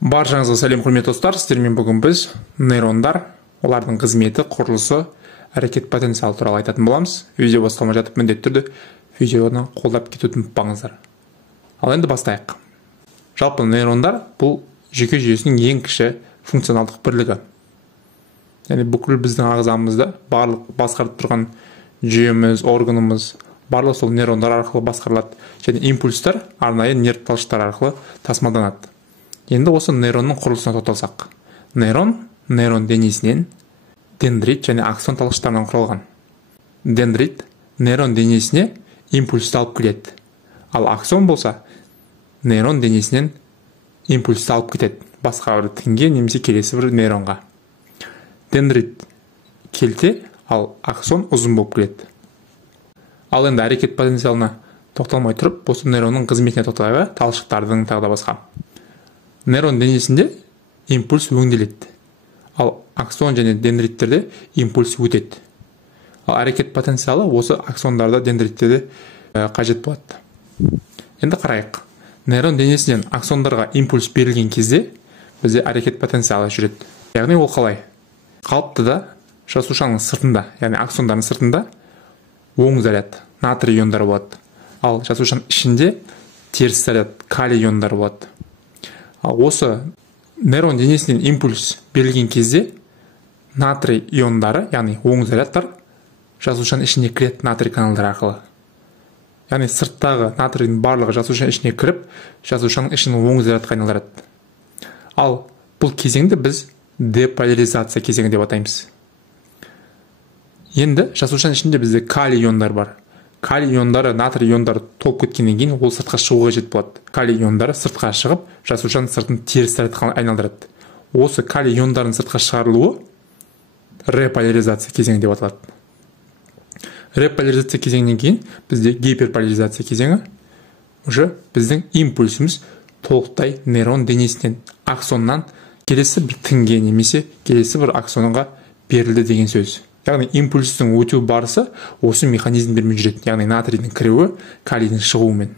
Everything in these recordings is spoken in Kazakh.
Баршаңызға сәлем, құрметті достар. Сіздермен бүгін біз нейрондар, олардың қызметі, құрылысы, әрекет потенциалы туралы айтатын боламыз. Видео басталмай жатып міндетті түрде видеоны қолдап кетуді ұмытпаңыздар. Ал енді бастайық. Жалпы нейрондар бұл жүйке жүйесінің ең кіші функционалдық бірлігі. Яғни бүкіл біздің ағзамызда барлық басқарып тұрған жүйеміз, органымыз барлығы сол нейрондар арқылы басқарылады, және импульстар арнайы нерв талшықтары арқылы тасымалданады. Енді осы нейронның құрылысына тоқталсақ. Нейрон денесінен дендрит және аксон талшықтарынан құралған. Дендрит нейрон денесіне импульсті алып келеді. Ал аксон болса, нейрон денесінен импульсті алып кетеді басқа бір тінге немесе келесі бір нейронға. Дендрит келте, ал аксон ұзын болып келеді. Ал енді әрекет потенциалына тоқталмай тұрып, осы нейронның қызметіне тоқталайық, талшықтардың тағы да басқа. Нейрон денесінде импульс өңделеді, ал аксон және дендриттерде импульс өтеді. Ал әрекет потенциалы осы аксондарда, дендриттерде қажет болады. Енді қарайық. Нейрон денесінен аксондарға импульс берілген кезде бізде әрекет потенциалы жүреді. Яғни ол қалай? Қалыптыда жасушаның сыртында, яғни аксондардың сыртында оң заряд, натрий иондары болады. Ал жасушаның ішінде теріс заряд, калий иондары болады. Ал осы нейрон денесінен импульс берілген кезде натрий иондары, яғни оң зарядтар жасушаның ішіне кіреді натрий каналдары арқылы. Яғни сырттағы натрийдің барлығы жасушаның ішіне кіріп, жасушаның ішін оң зарядқа айналдырады. Ал бұл кезеңді біз деполяризация кезеңі деп атаймыз. Енді жасушаның ішінде бізде калий иондары бар. Калий иондары, натрий иондары толып кеткеннен кейін ол сыртқа шығуға жетіп болады. Калий иондары сыртқа шығып, жасушаның сыртын теріс зарядқа айналдырады. Осы калий иондарының сыртқа шығарылуы реполяризация кезеңі деп аталады. Реполяризация кезеңінен кейін бізде гиперполяризация кезеңі, уже біздің импульсіміз толықтай нейрон денесінен, аксоннан келесі бір тінге немесе келесі бір аксонға берілді деген сөз. Яғни импульстің өту барысы осы механизмдермен жүреді, яғни натрийдің кіруі, калийдің шығуымен.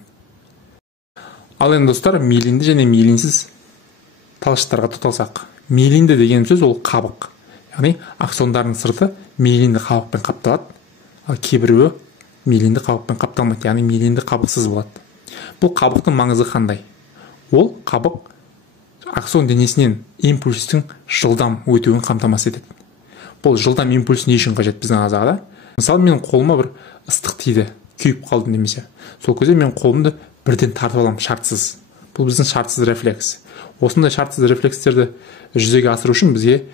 Ал енді достар, миелинді және миелинсіз талшықтарға тоқталсақ. Миелинді деген сөз ол қабық. Яғни аксондардың сырты миелинді қабықпен қапталады, ал кейбіреуі миелинді қабықпен қапталмайды, яғни миелинді қабықсыз болады. Бұл қабықтың маңызы қандай? Ол қабық аксон денесінен импульстің жылдам өтуін қамтамасыз етеді. Бұл жылдам импульс не үшін қажет біздің ағзада? Мысалы, менің қолыма бір ыстық тиді, күйіп қалдым немесе. Сол кезде мен қолымды бірден тартып аламын шартсыз. Бұл біздің шартсыз рефлекс. Осындай шартсыз рефлекстерді жүзеге асыру үшін бізге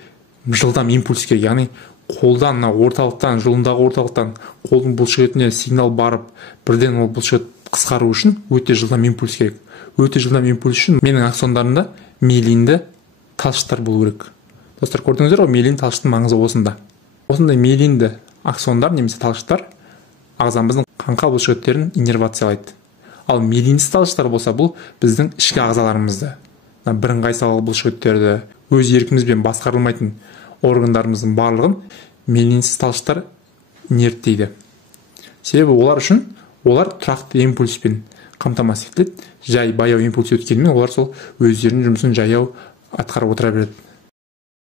жылдам импульс керек. Яғни қолдан, орталықтан, жұлындағы орталықтан қолдың бұлшықетіне сигнал барып, бірден ол бұлшықет қысқару үшін өте жылдам импульс керек. Өте жылдам импульс үшін менің аксондарымда миелинді талшықтар болу керек. Достар, көрдіңіздер ғой, миелин талшықтың маңызы осында. Осындай миелинді аксондар немесе талшықтар ағзамыздың қаңқа бұлшықеттерін иннервациялайды. Ал миелинсіз талшықтар болса, бұл біздің ішкі ағзаларымызды, бірыңғай салалы бұлшықеттерді, өз еркімізбен басқарылмайтын органдарымыздың барлығын миелинсіз талшықтар инерттейді. Себебі олар тұрақты импульспен қамтамасыз етіледі. Жай баяу импульс өткенімен олар сол өздерінің жұмысын жаяу атқарып отыра береді.